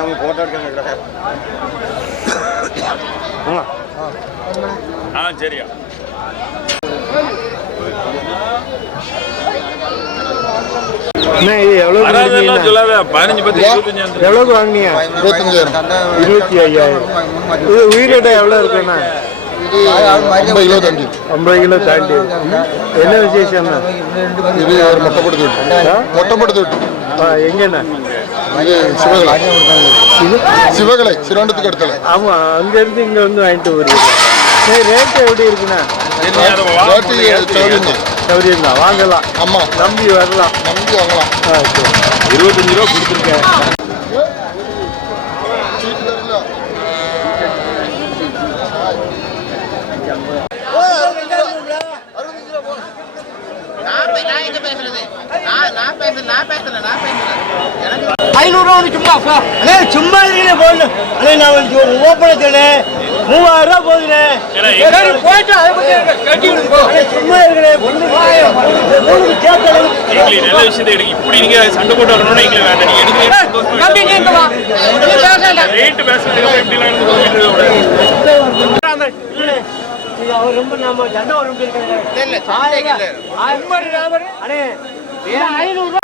அவங்க போட்டோ எடுக்க சரியா எவ்வளவு வாங்கினீங்க? 25,000. இது உயிரிட்ட எவ்வளவு இருக்குண்ணா? 50 கிலோ தாண்டி. என்ன விசேஷம்? இது ஒரு மொட்டைப்படுத்து விட்டு எங்கண்ணா? சிவகலை சிறுவண்டத்துக்கு இடத்துல. ஆமா, அங்க இருந்து இங்க வந்து வாங்கிட்டு வருவீங்க. சரி, ரேட் எப்படி இருக்குண்ணா? சௌரியம் தான், வாங்கலாம். ஆமா, நம்பி வரலாம். நம்பி வாங்கலாம். 25 ரூபா கொடுத்துருக்கேன். சும்மா போடணும். நான் ஓப்பன சொன்னே 3000 ரூபா போகுதுண்ணே. சும்மா இப்படி நீங்க சண்டை போட்டு வரணும்னா அவர் ரொம்ப நம்ம சண்டை வரும். 500 ரூபா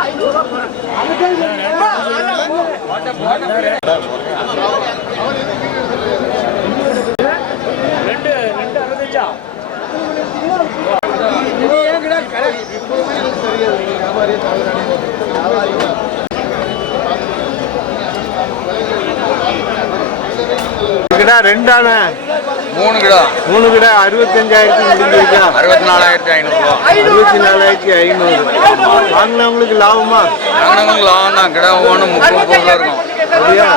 ரெண்டான 3 கிலோ 65,000 முடிஞ்சிருக்கா? 64,500 ரூபா. 64,500. வாங்கினவங்களுக்கு லாபமா? வாங்கினவங்களுக்கு லாபம் தான். கிடா ஒவ்வொன்றும் 30 இருக்கும். ஆமா,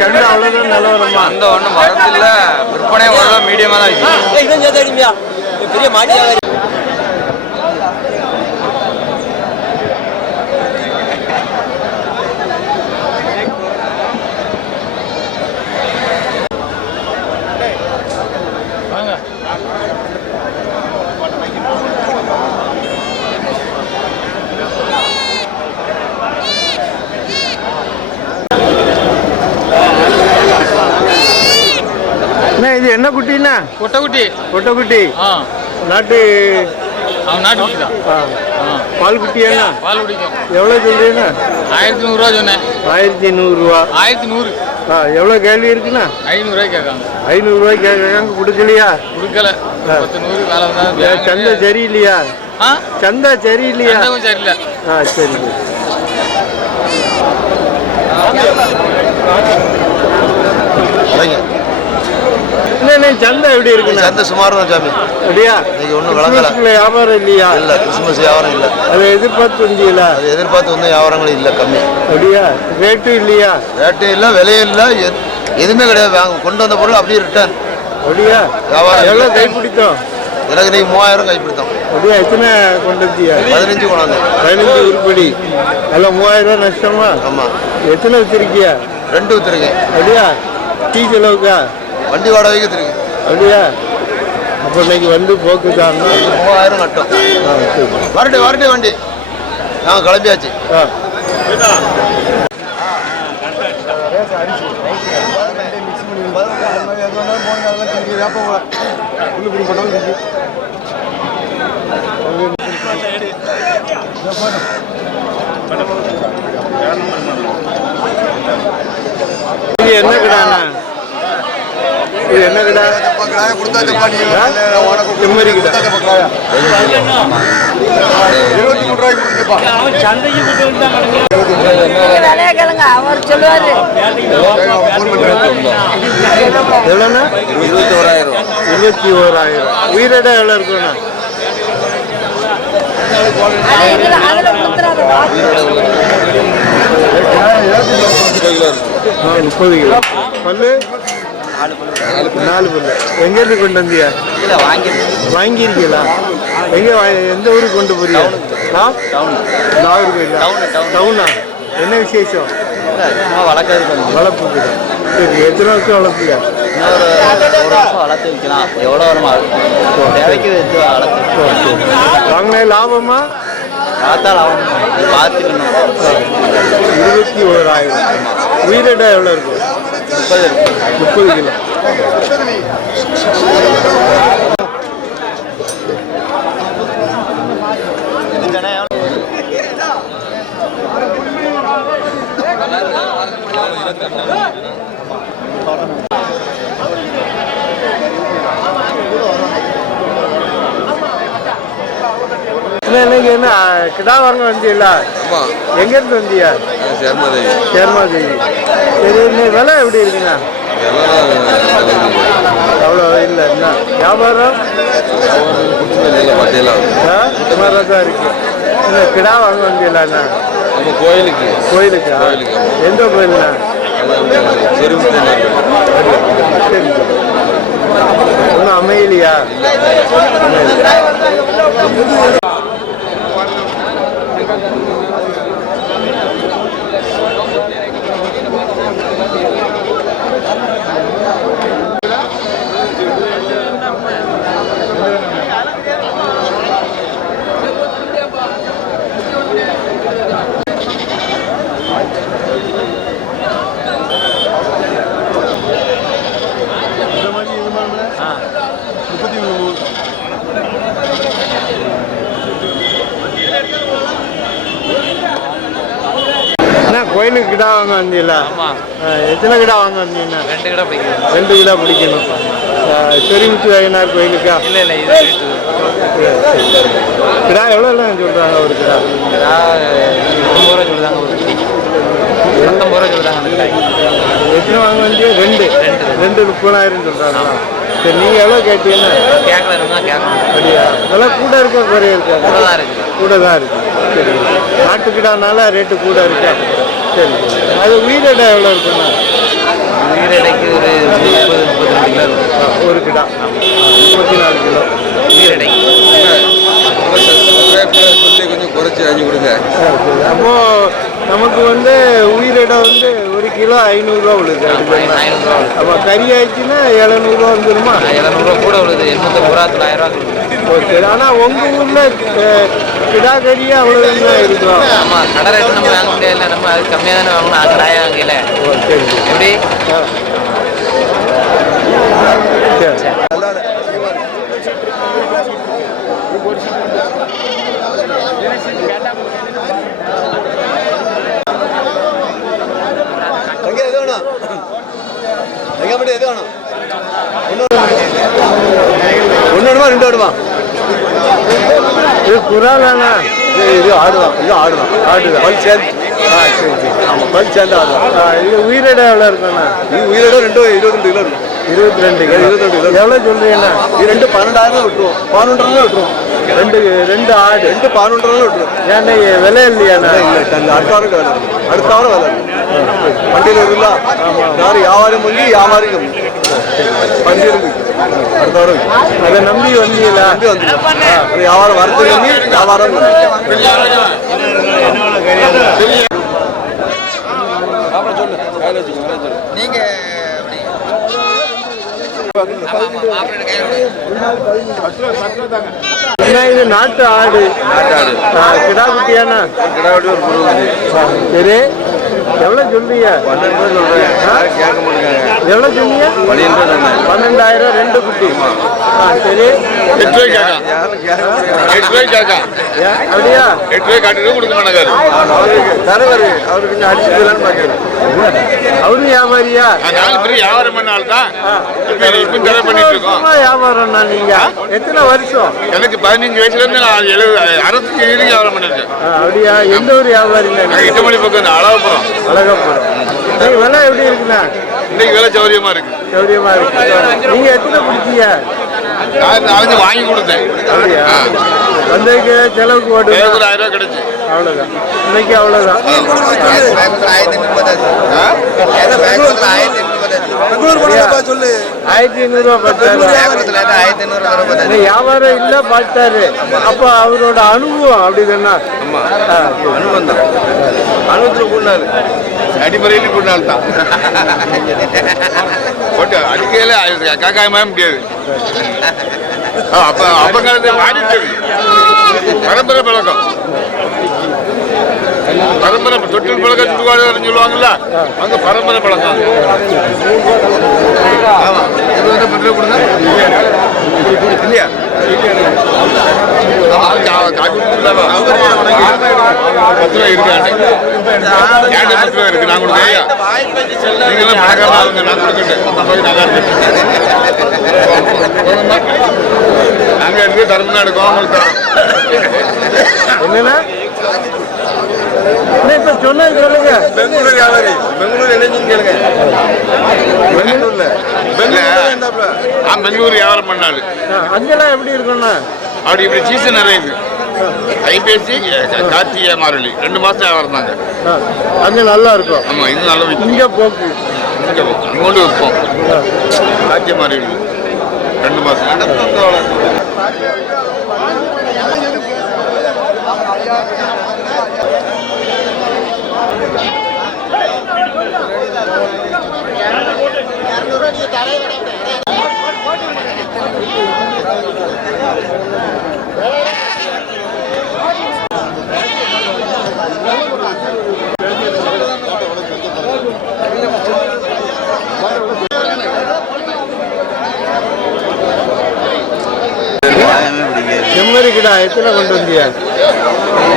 கண்டு அவ்வளவுதான் நிலவரமா? அந்த ஒன்றும் வரதில்ல. விற்பனை ஓரளவு மீடியமா தான் இருக்கு. பெரிய மாட்டியாக இது என்ன குட்டின்னா? கொட்டைக்குட்டி. நாட்டு நாட்டு பால் குட்டியா? பால் குடிக்கும். எவ்வளவு சொல்றீங்கன்னா? 1100 ரூபா சொன்னேன். 1100 ரூபா. 1100. எவ்வளவு கேள்வி இருக்குண்ணா? 500 ரூபாய் கேட்காங்க. 500 ரூபாய் கேட்காங்க. கொடுக்கலையா? கொடுக்கல. 100 வேலை தான். சந்தை சரியில்லையா? சந்தை சரியில்லையா? சரியில்லை. சரி. சந்தை எப்படி இருக்கு? சந்தை சுமார் தான் சாமி. அப்படியா? இன்னைக்கு ஒன்றும் விளங்கல. வியாபாரம் இல்லையா? இல்ல, கிறிஸ்துமஸ் வியாபாரம் இல்ல. அதை எதிர்பார்த்து வந்தீங்களா? அது எதிர்பார்த்து வந்து வியாபாரங்கள் இல்ல, கம்மி. அப்படியா? ரேட்டும் இல்லையா? ரேட்டும் இல்ல, விலையும் இல்ல, எதுவுமே கிடையாது. வாங்க கொண்டு வந்த பொருள் அப்படியே ரிட்டர்ன். அப்படியா? வியாபாரம் எவ்வளவு கைப்பிடித்தோம்? எனக்கு நீ 3000 கைப்பிடித்தோம். அப்படியா? எத்தனை கொண்டு வந்தியா? 15 கொண்டாந்து. 15 உருப்படி. எல்லாம் 3000 ரூபா நஷ்டமா? ஆமா. எத்தனை வச்சிருக்கியா? 2 வித்துருக்கேன். அப்படியா? டீ செலவுக்கா? வண்டி வாடகைக்கு வச்சிருக்கேன். அப்படியா? அப்போ இன்னைக்கு வந்து போக்கு தான் 3000 நட்டம். வரட்டு வண்டி நாங்கள் கிளம்பியாச்சு. என்ன கடாண்ணா? இது என்ன கடா? செம்மறி கடா. 23 ரூபாய்க்கு எவ்வளோண்ணா? 21,000. 21,000. உயிரிட எவ்வளோ இருக்குண்ணா? 30 கிலோ. பல்லு 4 பல்லு. எங்கேருந்து கொண்டு வந்தியா? வாங்கியிருக்கீங்களா? எங்கே? எந்த ஊருக்கு கொண்டு போறியா? நாகர்கோயிலா? டவுனா? என்ன விசேஷம்? சும்மா வளர்க்கறது வளர்ப்புக்கு தான். சரி, எத்தனை வருஷம் வளர்ப்புங்க? இன்னொரு ஒரு வருஷம் வளர்த்து வைக்கலாம். எவ்வளோ வருமா தேவைக்கு வச்சு வளர்த்து வாங்கின லாபமா? பார்த்தால் ஆகும், பார்த்துக்கணும். 21,000. உயிரிடா எவ்வளோ இருக்கும்? 30 கிலோ. இன்னைக்கு என்ன கிடா வாங்க வந்தீங்களா? எங்கேருந்து வந்தியா? சேர்மாதேவி. சரி, இன்னைக்கு விலை எப்படி இருக்குண்ணா? அவ்வளோ இல்லை. என்ன வியாபாரம்? சுமாராக தான் இருக்கு. இல்லை, கிடா வாங்க வந்தீங்களாண்ணா? கோயிலுக்கா? எந்த கோயிலுண்ணா? சரி, ஒன்றும் அமையலையா? கோயிலுக்கு கிடா வாங்க வந்தீங்களா? எத்தனை கிடா வாங்க வந்தீங்கன்னா? 2 கிலோ பிடிக்கும். 2 கிலோ பிடிக்கணும். செரிமுத்து ஐயனார் கோயிலுக்கா? இல்லை இல்லை, இது கிடா எவ்வளோலாம் சொல்கிறாங்க ஒரு கிடா? 19 ரூபா சொல்லுதாங்க ஒரு கிலோ. 19 ரூபா சொல்லுதாங்க. எத்தனை வாங்க வந்து? 2 30,000 சொல்கிறாங்களா? சரி, நீங்கள் எவ்வளோ கேட்டீங்கன்னா? கேட்கலாம். அப்படியா? அதெல்லாம் கூட இருக்கா குறைய இருக்கா? கூட தான் இருக்கு. சரி, நாட்டுக்கிடானால ரேட்டு கூட இருக்கா? சரி, அது உயிரிடை எவ்வளோ இருக்குண்ணா? உயிரிடைக்கு ஒரு 30-32 கிலோ இருக்கும். ஒரு கிடா 34 கிலோ உயிரிடை. சொல்லி கொஞ்சம் குறைச்சி அஞ்சு கொடுங்க. அப்போ நமக்கு வந்து உயிரிடை வந்து 1 கிலோ 500 ரூபா விழுது. 500 ரூபா. அப்போ கறி ஆயிடுச்சுன்னா 700 ரூபா வந்துருமா? 700 ரூபா கூட விழுது. 850 ரூபா 900 ரூபா. சரி, ஆனால் உங்கள் ஊரில் கிடா கறியே அவ்வளோ தான் இருக்கும். ஆமாம், கடை ரேட்டு நம்ம வாங்க முடியல. நம்ம அது கம்மியாக தானே வாங்கணும். அது கடாய வாங்கல. சரி, எப்படி? சரி. ஒன்று 2 ஆடுமா? இது குராலாண்ணா? இது ஆடுதான். பல் சேர்ந்து. சரி. ஆமாம், பல் சேர்ந்து ஆடுதான். இது உயிரிடை எவ்வளோ இருக்குண்ணா? இது உயிரோட 22 கிலோ இருக்கும். 22 கிலோ. எவ்வளோ சொல்றீங்கண்ணா? இது 2 12,000 விட்டுருவோம். 11,000 விட்டுருவோம். 2 ஆடு 2 11,000 விட்டுருவோம். ஏன்னா விலை இல்லையாண்ணா? இல்லை, அடுத்த வாரம் வேலை இருக்கும். அடுத்த வாரம் வேலை இருக்கும். வண்டியில் இருக்குல்ல, யாரும் வியாபாரம் பண்ணி வியாபாரி வண்டி இருக்கு. அடுத்த வாரம் அதை நம்பி வந்தீங்களா? நம்பி வந்துடும். அது வியாபாரம் வரது கம்மி, வியாபாரம் இது நாட்டு ஆடு. கிடா குட்டியாண்ணா? சரி, எவ்வளோ சொல்றீங்க? 12 சொல்றேன். கேட்க மாட்டேங்க. எவ்வளோ சொன்னீங்க? 12,000 2 குட்டி. சரி, 8 ரூபாய் கேட்கா. அப்படியா? 8 ரூபாய் காட்டி கொடுக்க மாட்டாங்க. தலைவர் அவரு கொஞ்சம் அடிச்சுக்கலான்னு பார்க்குறேன். அவரும் வியாபாரியா? நாலு பேர் வியாபாரம் பண்ணால் தான் இப்போ தடை பண்ணிட்டு இருக்கோம். வியாபாரம்னா நீங்க எத்தனை வருஷம்? எனக்கு 15 வயசுல இருந்து 60 வியாபாரம் பண்ணிருக்கேன். அப்படியா? எந்த ஒரு வியாபாரிங்க? 8 மணி பக்கம் அழகப்புறம். அழகப்புறம். விலை எப்படி இருக்குண்ணா? இன்னைக்கு வேலை சௌரியமா இருக்கு. சௌரியமா இருக்கு. நீங்க எத்தனை பிடிச்சீங்க? நான் வாங்கி கொடுத்தேன். அப்படியா? வந்ததுக்கு செலவுக்கு ஓட்டு ஒரு 1000 ரூபாய் கிடைச்சு. அவ்வளோதான். இன்னைக்கு அவ்வளோதான். சொல்லு 1500 பார்த்தாரு. வியாபாரம் இல்ல பார்த்தாரு. அப்ப அவரோட அனுபவம் அப்படிதானா? அனுபவம் தான். அனுபவத்தில் கூடாது, அடிப்படையில் கூடாது தான். போட்டு அடிக்கையில் காக்காயமாக முடியாது. அப்போ அப்போ காலத்தை மாறிட்டது. பரம்பரை பழக்கம், பரம்பரை தொட்டில் பழக்கம் சுடுகாடுன்னு சொல்லுவாங்கல்ல, அங்கே பரம்பரை பழக்கம். ஆமாம், இது வந்து 10 ரூபா கொடுங்க இல்லையா? காப்பி 10 ரூபா இருக்காங்க, 10 ரூபா இருக்கு. நான் கொடுத்தேன், நீங்களும் பணக்காரா அவங்க, நான் கொடுத்துட்டேன். நாங்கள் எடுத்து தமிழ்நாடு கோவங்களுக்கு தரோம். என்னன்னா இப்ப சொன்னது சொல்லுங்க. பெங்களூர் வியாபாரி, பெங்களூர் என்னன்னு கேளுங்க. பெங்களூர்ல பெங்களூர் வியாபாரம் பண்ணாரு. அங்கெல்லாம் எப்படி இருக்கும்னா அப்படி இப்படி சீசன் நிறைய இருக்கு. ஐபிஎஸ்சி கார்த்திகை மாரளி 2 மாசம் வியாபாரம் தாங்க. அங்க நல்லா இருக்கும். ஆமா, இது நல்ல இங்க போக்கு, இங்க போக்கு அங்கே கொண்டு வைப்போம். கார்த்திகை மாரளி 2 மாசம். செம்மறி கிடா எத்தனை கொண்டு வந்தியா?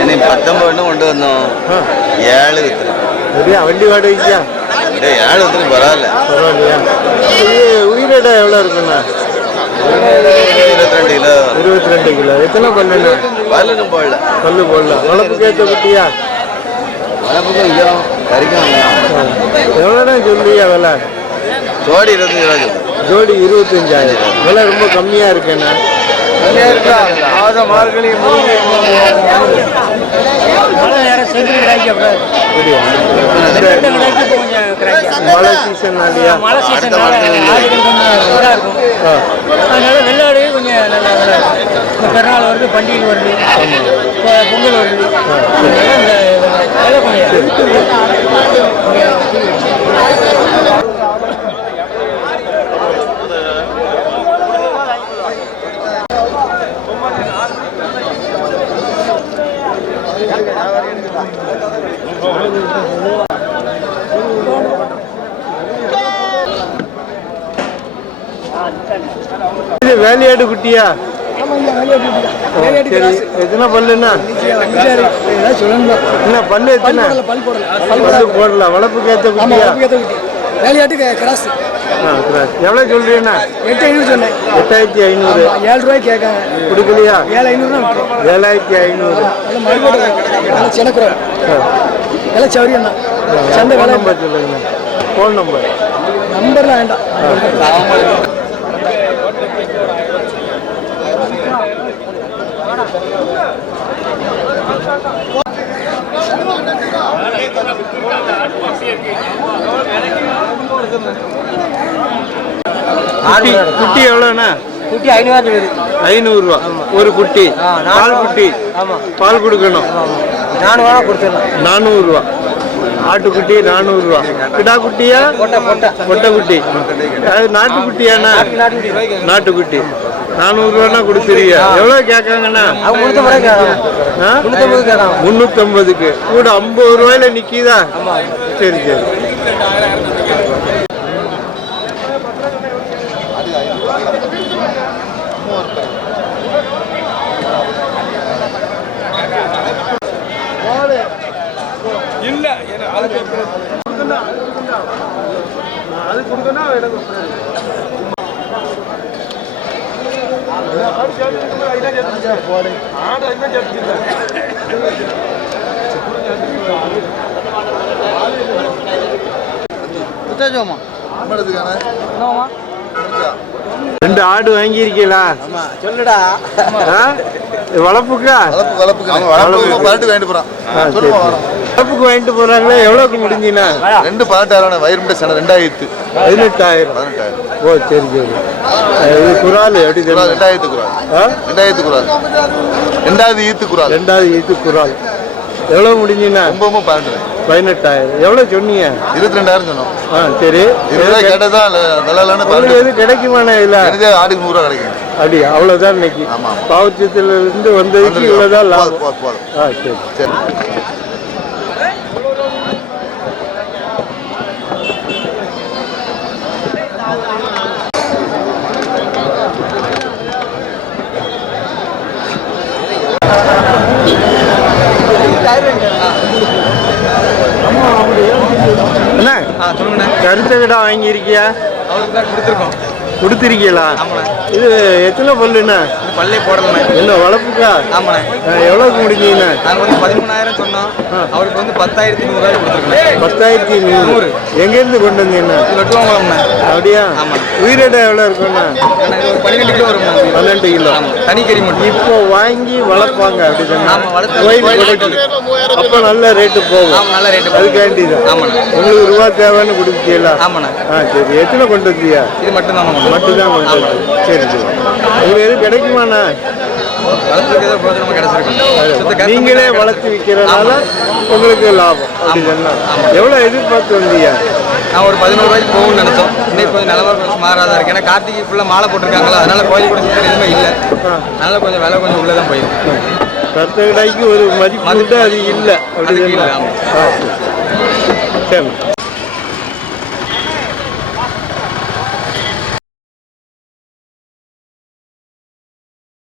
19 கொண்டு வந்தோம். 7 வித்துரு. சரியா, வண்டி வாடகைக்கியா? 7 வித்துருக்கு, பரவாயில்ல. பரவாயில்லையா? இது உயிரிடை எவ்வளோ இருக்குண்ணா? 22 கிலோ. 22 கிலோ. எத்தனை பல்லுண்ணா? பல்லுன்னு போடல. பல்லு போடலாம். வளர்ப்புக்கு ஏற்ற குட்டியா? வளர்ப்புக்கும் ஐயோ கறிக்கும். எவ்வளோண்ணா சொல்லியா விலை? ஜோடி 25 ரூபா. ஜோடி 25,000. விலை ரொம்ப கம்மியாக இருக்கேண்ணா. மார்கழி மழை சீசன் இல்லையா? அதனால வெள்ளாடு கொஞ்சம் நல்லா இந்த பிறநாள் வருது, பண்டிகை வருது, பொங்கல் வருது, இது வேலையாடு குட்டியா? சரி, எத்தனை பல்லுண்ணா? என்ன பல்லு? எத்தனை பல்லு போடலாம்? வளர்ப்புக்கு ஏற்ற குட்டியா? வேலையாட்டுக்கு கிராஸ். எவ்வளோ சொல்றீங்கண்ணா? 8,500 சொன்னேன். 8,500. 7 ரூபாய்க்கு கேட்காங்க. கொடுக்கலையா? 7,500 7,500. சின்னக்குறோம் எல்லாம் சௌரியம் தான். சந்தை ஃபோன் நம்பர் சொல்லுங்கண்ணா. ஃபோன் நம்பர்லாம் வேண்டாம். குட்டி எவ்வளோண்ணா? குட்டி 500 500 ஒரு குட்டி. பால் குட்டி. பால் கொடுக்கணும். 400 கொடுத்துடலாம். 400. ஆட்டுக்குட்டி 400. கிடா குட்டியா? பொட்டை குட்டி. அது நாட்டுக்குட்டியாண்ணா? நாட்டுக்குட்டி 400 கொடுத்துருவியா? எவ்வளோ கேட்காங்கண்ணா? 350க்கு கூட 50 ரூபாயில நிற்கிதா? சரி சரி. அது கொடுக்கணும். ரெண்டு ஆடு வாங்கியிருக்கீங்களா? சொல்லுடா. வளர்ப்புக்கா? வளர்ப்புக்கு வேண்டு போறான். வளர்ப்புக்கு வாங்கிட்டு போறாங்களே, எவ்வளோக்கு முடிஞ்சினா? 2,18,000 வயிறு முட்டை சேனை 2000. 18,000. ஓ சரி சரி. இது குரால் எப்படி தெரியும்? 2000 குரால். 2000 குரால். 2வது ஈத்து குரால். 2வது ஈத்து குரால். எவ்வளோ முடிஞ்சினா? 18,000. எவ்வளோ சொன்னீங்க? 22,000 சொன்னோம். சரி. கேட்டதான் எது கிடைக்குமாண்ணே இல்லை? ஆடுக்கு 100 ரூபா கிடைக்கும். அப்படி அவ்வளோதான் இன்னைக்கு பாவச்சத்துல இருந்து வந்ததுக்கு இவ்வளோதான் லாபம். சரி சரி. அண்ணா கருத்த கிடா வாங்கியிருக்கியா? கொடுத்துருக்கீங்களா? இது எத்தனை பல்லுண்ணா? பல்லே போடணுமே. என்ன வளர்ப்புக்கா? ஆமாண்ணே. எவ்வளோக்கு முடிஞ்சீங்கண்ணா? நாங்கள் வந்து 13,000 சொன்னோம். அவருக்கு வந்து 10,100 கொடுத்துருக்கோம். 10,100. எங்கேருந்து கொண்டு வந்தீங்கண்ணா? வெட்டுவாங்களாம்ண்ணே. அப்படியா? உயிரிட எவ்வளோ இருக்குண்ணா? இது ஒரு 12 கிலோ வரும். 12 கிலோ. தனிக்கறி மட்டும். இப்போ வாங்கி வளர்ப்பாங்க அப்படி தானே? ஆமாம், வளர்த்து அப்போ நல்ல ரேட்டு போகும். ஆமாம், நல்ல ரேட்டு. அதுக்காண்டி தான். ஆமாண்ணே. உங்களுக்கு ரூபா தேவைன்னு கொடுத்தீங்களா? ஆமாண்ணே. சரி. எத்தனை கொண்டு வந்தியா? இது மட்டும் தான் மட்டும்தான் கொண்டு வந்து. சரி சரி. உங்களுக்கு எதுவும் கிடைக்குமாண்ணா? வளர்த்துக்கு ஏதோ பிரோஜனமாக கிடைச்சிருக்கு. நீங்களே வளர்த்து விற்கிறதுனால உங்களுக்கு லாபம் அப்படி சொன்னா. எவ்வளோ எதிர்பார்த்து வந்தீங்க? நான் ஒரு 11 ரூபாய்க்கு போகும்னு நினைச்சோம். இன்னைக்கு கொஞ்சம் நிலவரம் கொஞ்சம் மாறாதான் இருக்கு. ஏன்னா கார்த்திகை ஃபுல்லாக மாலை போட்டிருக்காங்களா, அதனால கோயில் கூட சுத்தம் எதுவுமே இல்லை. அதனால கொஞ்சம் விலை கொஞ்சம் உள்ளே தான் போயிருக்கு. கருத்த கடைக்கு ஒரு மதிப்பு அது இல்லை அப்படி இல்லை. சரி.